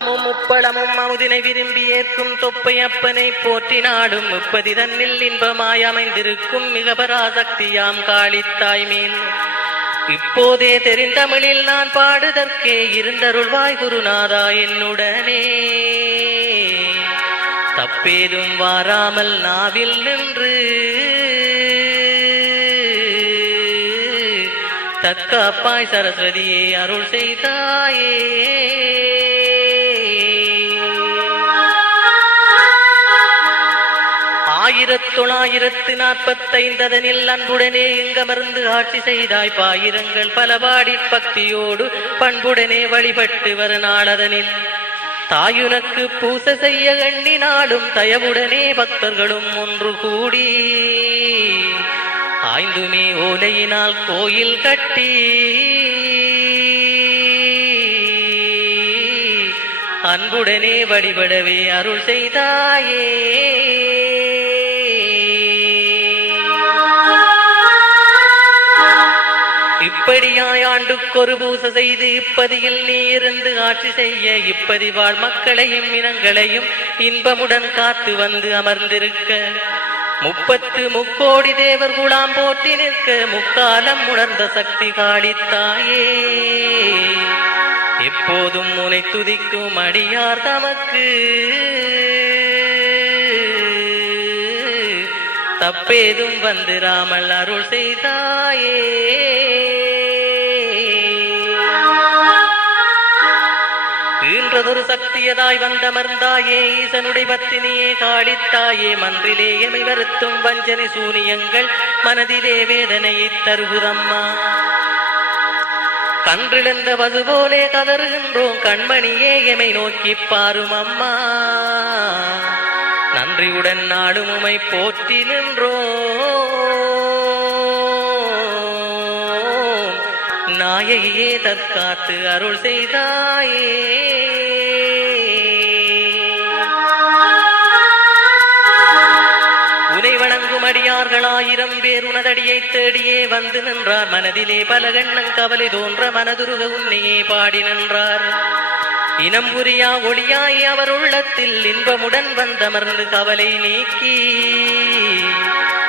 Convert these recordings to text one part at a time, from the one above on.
முப்பழமும் அமுதினை விரும்பி ஏற்கும் தொப்பை அப்பனை போற்றினாடும் முப்பதி தன்னில் இன்பமாய் அமைந்திருக்கும் மிக பராசக்தியாம் காளித்தாய் மீன். இப்போதே தெரிந்தமிழில் நான் பாடுதற்கே இருந்தருள்வாய் குருநாதா என்னுடனே. தப்பேதும் வாராமல் நாவில் நின்று தக்காப்பாய் சரஸ்வதியே அருள் செய்தாயே. ஆயிரத்தி தொள்ளாயிரத்து நாற்பத்தைந்ததனில் அன்புடனே இங்கமர்ந்து ஆட்சி செய்தாய். பாயிரங்கள் பலபாடி பக்தியோடு பண்புடனே வழிபட்டு வர நாளதனில் தாயுனக்கு பூச செய்ய எண்ணினாலும் தயவுடனே பக்தர்களும் ஒன்று கூடி. ஆய்ந்துமே ஓலையினால் கோயில் கட்டி. அன்புடனே வழிபடவே அருள் செய்தாயே. இப்படியாய் ஆண்டுக்கொரு பூச செய்து இப்பதியில் நீ இருந்து ஆட்சி செய்ய இப்பதி வாழ் மக்களையும் இனங்களையும் இன்பமுடன் காத்து வந்து அமர்ந்திருக்க. முப்பத்து முக்கோடி தேவர் குலாம் போற்றி நிற்க முக்காலம் உணர்ந்த சக்தி காளித்தாயே எப்போதும் முனை துதிக்கும் அடியார் தமக்கு. தப்பேதும் வந்து ராமல் அருள் செய்தாயே. மற்றதொரு சக்தியதாய் வந்தமர்ந்தாயே ஈசனுடைய பத்தினியே காளித்தாயே மன்றிலே எமை வருத்தும் வஞ்சனை சூனியங்கள் மனதிலே வேதனையை தருகுதம்மா. கன்றிழந்த பசு போலே கதறுகின்றோம் கண்மணியே எமை நோக்கி பாரும் அம்மா நன்றியுடன் நாடும் உமை போற்றி நின்றோம். நாயகியே தற்காத்து அருள் செய்தாயே. அடியார்களாயிரம் பேர் உனதடியை தேடியே வந்து நின்றார். மனதிலே பல கண்ணங் கவலை தோன்ற மனதுருக உன்னையே பாடி நின்றார். இனம் புரியா ஒளியாய் அவர் உள்ளத்தில் இன்பமுடன் வந்தமர்ந்து கவலை நீக்கி.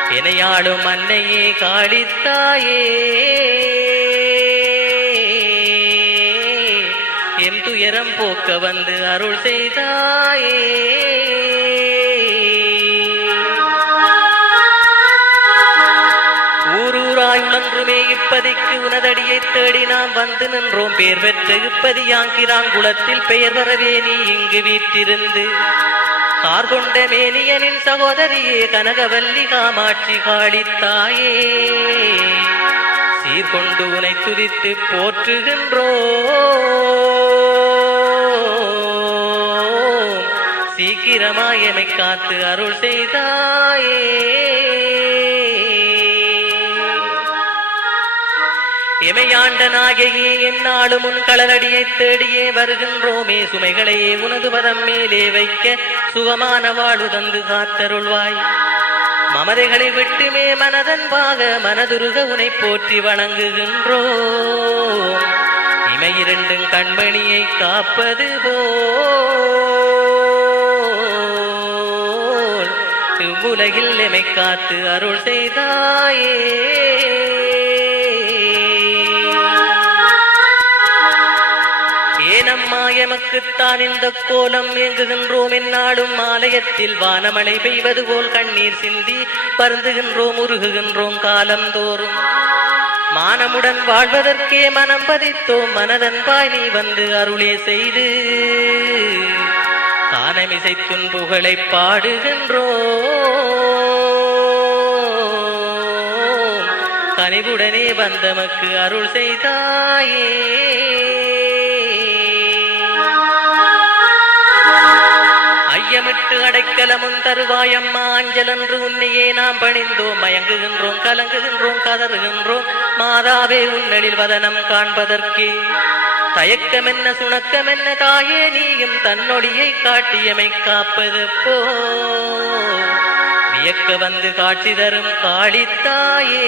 இணையாளும் அன்னையே காளித்தாயே. எம் துயரம் போக்க வந்து அருள் செய்தாயே. ஊரூராய் உணர்ந்துமே இப்பதிக்கு உனதடியை தேடி நாம் வந்து நின்றோம். பேர் பெற்ற இப்பதியாங்கிராங்குளத்தில் பெயர் வரவே நீ இங்கு வீற்றிருந்து. கார் கொண்ட மேனியனின் சகோதரியே கனகவல்லி காமாட்சி காளித்தாயே சீர்கொண்டு உனை துதித்து போற்றுகின்றோ சீக்கிரமாய் எமை காத்து அருள் செய்தாயே. எமையாண்டனாகியே என்னாலும் உன் களரடியை தேடியே வருகின்றோமே. சுமைகளையே உனது பதம் மேலே வைக்க சுகமான வாழ்வு தந்து காத்தருள்வாய். மமதைகளை விட்டுமே மனதன்பாக மனதுருக உனை போற்றி வணங்குகின்றோ இமை இரண்டும் கண்மணியை காப்பது போல். இவ்வுலகில் எமை காத்து அருள் செய்தாயே. ஏனம்மா இந்த கோலம் இயங்குகின்றோம் என்னாடும் ஆலயத்தில் வானமழை பெய்வது போல் கண்ணீர் சிந்தி பருந்துகின்றோம் உருகுகின்றோம் காலந்தோறும். மானமுடன் வாழ்வதற்கே மனம் பதித்தோம் மனதன்பாய் நீ வந்து அருளே செய்து. கானமிசை துன்புகளை பாடுகின்றோம். கனிவுடனே வந்தமக்கு அருள் செய்தாயே. விட்டு அடைக்கலமும் தருவாயம்மா. அஞ்சலன்று உன்னையே நாம் பணிந்தோம். மயங்குகின்றோம் கலங்குகின்றோம் கதறுகின்றோம். மாதாவே உன்னலில் வதனம் காண்பதற்கே. தயக்கம் என்ன சுணக்கம் என்ன தாயே நீயும் தன்னொடியை காட்டியமை காப்பது போ. வியக்க வந்து காட்சி தரும் காளித்தாயே.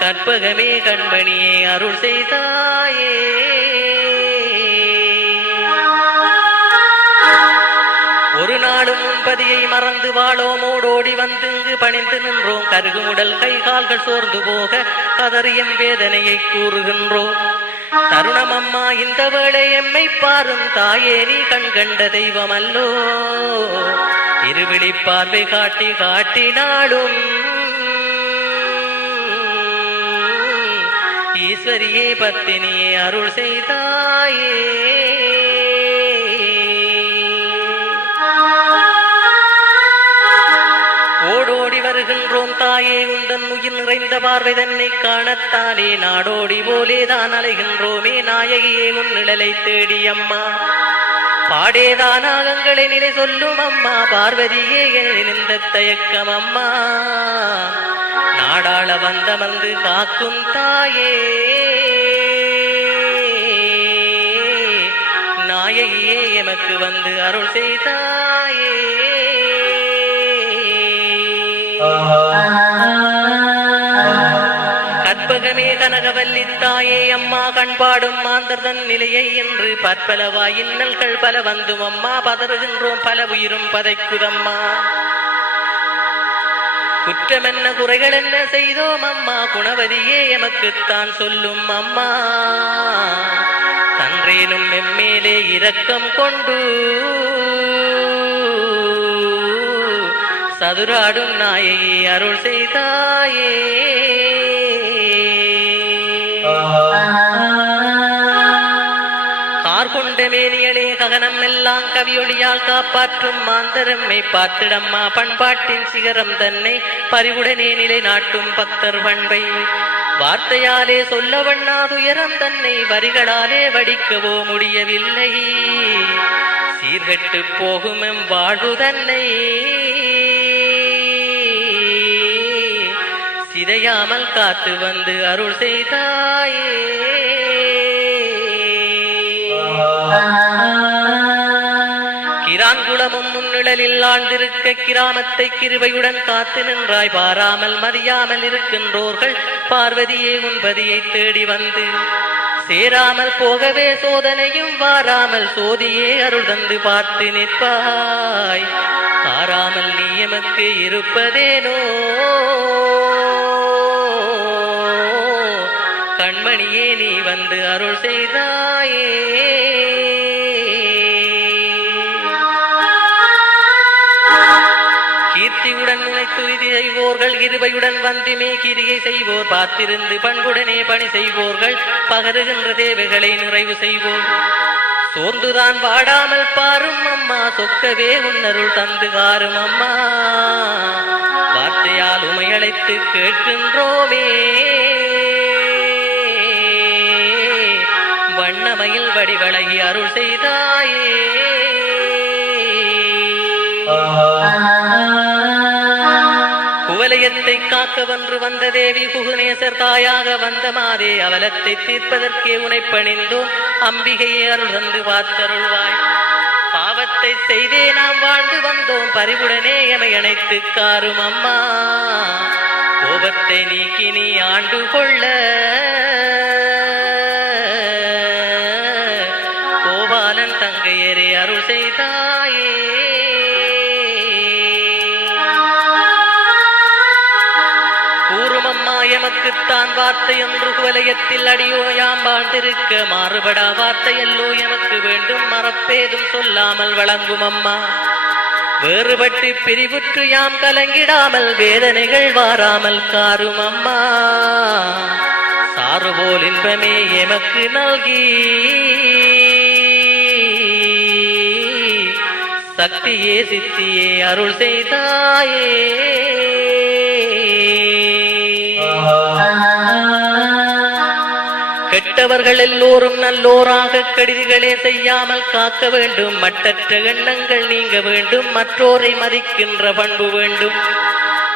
கற்பகமே கண்மணியே அருள் செய்தாயே. உண்பதியை மறந்து வாழோம் ஓடோடி வந்து இங்கு பணிந்து நின்றோம். கருகுமுடல் கை கால்கள் சோர்ந்து போக கதறியின் வேதனையை கூறுகின்றோம். தருணம் அம்மா இந்த வேளை எம்மை பாரும் தாயே நீ கண் கண்ட தெய்வமல்லோ. இருவிழி பார்வை காட்டி காட்டினாலும் ஈஸ்வரியே பத்தினியே அருள் செய்தாயே. ஓடோடி வருகின்றோம் தாயே உந்தன் உயிர் நிறைந்த பார்வை தன்னை காணத்தானே. நாடோடி போலேதான் அலைகின்றோமே நாயகியே உன் நிழலை தேடி அம்மா. பாடேதான் பாடேதானாகங்களை நிலை சொல்லும் அம்மா பார்வதியே எழுந்த தயக்கம் அம்மா. நாடாள வந்தமர்ந்து காக்கும் தாயே. நாயகியே எமக்கு வந்து அருள் செய்தாயே. கற்பகமே கனகவல்லி தாயே அம்மா கண்பாடும் மாந்தர்தன் நிலையை என்று பற்பலவா இன்னல்கள் பல வந்தும் அம்மா பதறுகின்றோம் பல உயிரும் பதைக்குதம்மா. குற்றம் என்ன குறைகள் என்ன செய்தோம் அம்மா குணவதியே எமக்குத்தான் சொல்லும் அம்மா. தன்றேனும் எம்மேலே இரக்கம் கொண்டு சதுராடும் நாயை அருள் செய்தாயே. கார்கொண்ட மேனியலே ககனம் எல்லாம் கவியொளியால் காப்பாற்றும் மாந்தரம்மை பார்த்திடம்மா. பண்பாட்டின் சிகரம் தன்னை பறிவுடனே நிலை நாட்டும் பக்தர் பண்பை. வார்த்தையாலே சொல்ல வண்ணாதுயரம் தன்னை வரிகளாலே வடிக்கவோ முடியவில்லை. சீர்கட்டு போகுமெம் வாழ்வு தன்னை. சிதையாமல் காத்து வந்து அருள் செய்தாயே. கிரான்குளமும் முன்னிழலில் ஆழ்ந்திருக்க கிராமத்தை கிருபையுடன் காத்து நின்றாய். பாராமல் மறியாமல் இருக்கின்றோர்கள் பார்வதியே உன்பதியை தேடி வந்து. சேராமல் போகவே சோதனையும் வாராமல் சோதியே அருள் தந்து பார்த்து நிற்பாய். காராமல் நீ எமக்கு இருப்பதேனோ? கண்மணியே நீ வந்து அருள் செய்தாயே. கீர்த்தியுடன் உனை செய்வோர்கள் கிருபையுடன் வந்திமே கிரியை செய்வோர். பார்த்திருந்து பண்புடனே பணி செய்வோர்கள் பகருகின்ற தேவைகளை நிறைவு செய்வோர். சோர்ந்துதான் வாடாமல் பாரும் அம்மா சொக்கவே உன்னருள் தந்து காரும் அம்மா. வார்த்தையால் உமையழைத்து கேட்கின்றோமே. வண்ணமயில் வடிவழகி அருள் செய்தாயே. குவலயத்தை காக்க வென்று வந்த தேவி குகுநேசர் தாயாக வந்த மாதே அவலத்தை தீர்ப்பதற்கே உனை பணிந்தோம் அம்பிகையை அருள் வந்து பார்த்தருள்வாய். பாவத்தை செய்தே நாம் வாழ்ந்து வந்தோம் பரிவுடனே எமை அணைத்து காரும் அம்மா. கோபத்தை நீக்கி நீ ஆண்டு கொள்ள அருள் செய்தாயே கூறுமம்மா எமக்குத்தான் வார்த்தை என்று குவலயத்தில் அடியோயாம் வாழ்ந்திருக்க மாறுபடா வார்த்தையல்லோ எமக்கு வேண்டும் மறப்பேதும் சொல்லாமல் வழங்கும் அம்மா வேறுபட்டு பிரிவுற்று யாம் கலங்கிடாமல் வேதனைகள் வாராமல் காரும் அம்மா சாறுபோல் இன்பமே எமக்கு நல்கி. சக்தியே சித்தியே அருள் செய்தாயே. கெட்டவர்கள் எல்லோரும் நல்லோராக கடிதிகளே செய்யாமல் காக்க வேண்டும். மட்டற்ற எண்ணங்கள் நீங்க வேண்டும். மற்றோரை மதிக்கின்ற பண்பு வேண்டும்.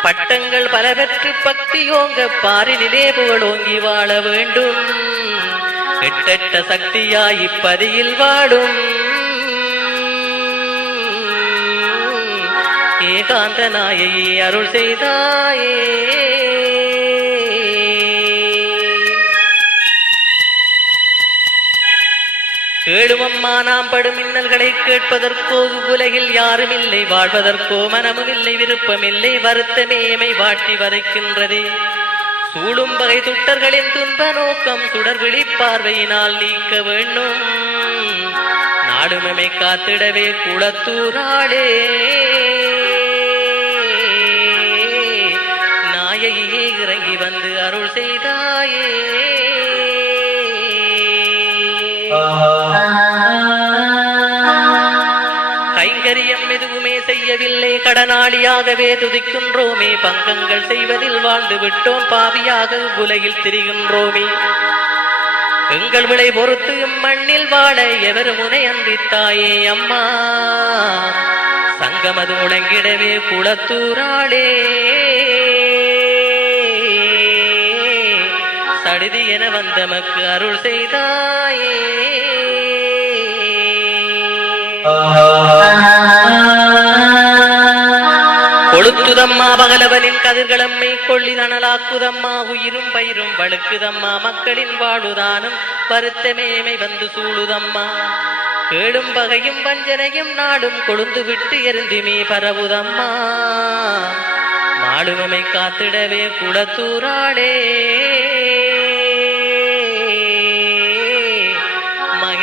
பட்டங்கள் பல பெற்று பக்தியோங்க பாரினிலே புகழோங்கி வாழ வேண்டும். கெட்டட்ட சக்தியாய் இப்பதியில் வாடும். காந்த நாயகி அருள் செய்தாயே. கேளுமம்மா நாம் படும் மின்னல்களை கேட்பதற்கோ உலகில் யாரும் இல்லை. வாழ்வதற்கோ மனமும் இல்லை விருப்பமில்லை வருத்தமேமை வாட்டி வதைக்கின்றதே சூடும் வகை துட்டர்களின் துன்ப நோக்கம் சுடர் விழிப்பார்வையினால் நீக்க வேண்டும். நாடுமமை காத்திடவே குளத்தூராடே அருள் செய்தாயே. கைங்கரியம் எதுவுமே செய்யவில்லை. கடனாளியாகவே துதிக்கின்றோமே. பங்கங்கள் செய்வதில் வாழ்ந்து விட்டோம். பாவியாக உலகில் திரிகின்றோமே. எங்கள் விளை பொறுத்து மண்ணில் வாழ எவர் முனை அன்றித்தாயே அம்மா. சங்கமது முழங்கிடவே குளத்தூராளே. சடுதி என வந்த மக்கு அருள் செய்தாயே. கொளுத்துதம்மா பகலவனின் கதிர்களம்மை கொள்ளி நனலாக்குதம்மா உயிரும் பயிரும் வழுக்குதம்மா மக்களின் வாழுதானும் வருத்தமேமை வந்து சூழுதம்மா. கேடும் பகையும் வஞ்சனையும் நாடும் கொழுந்து விட்டு எருந்துமே பரவுதம்மா. மாடுவமை காத்திடவே குளத்தூராளே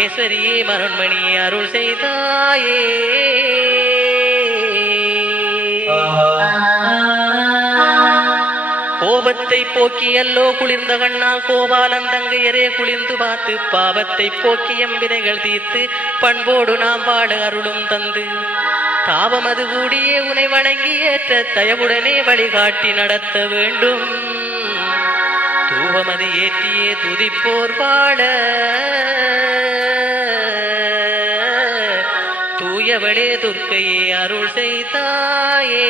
மகேஸ்வரியே மரண்மணியே அருள் செய்தாயே. கோபத்தை போக்கியல்லோ குளிர்ந்த கண்ணால் கோபாலன் தங்கையரே குளிர்ந்து பார்த்து பாவத்தை போக்கி எம்பினைகள் தீர்த்து பண்போடு நாம் பாடு அருளும் தந்து. தாபமது கூடியே உனை வணங்கி ஏற்ற தயவுடனே வழிகாட்டி நடத்த வேண்டும். தூவமது ஏற்றியே துதிப்போர் பாட உடையவளே துர்க்கையே அருள் செய்தாயே.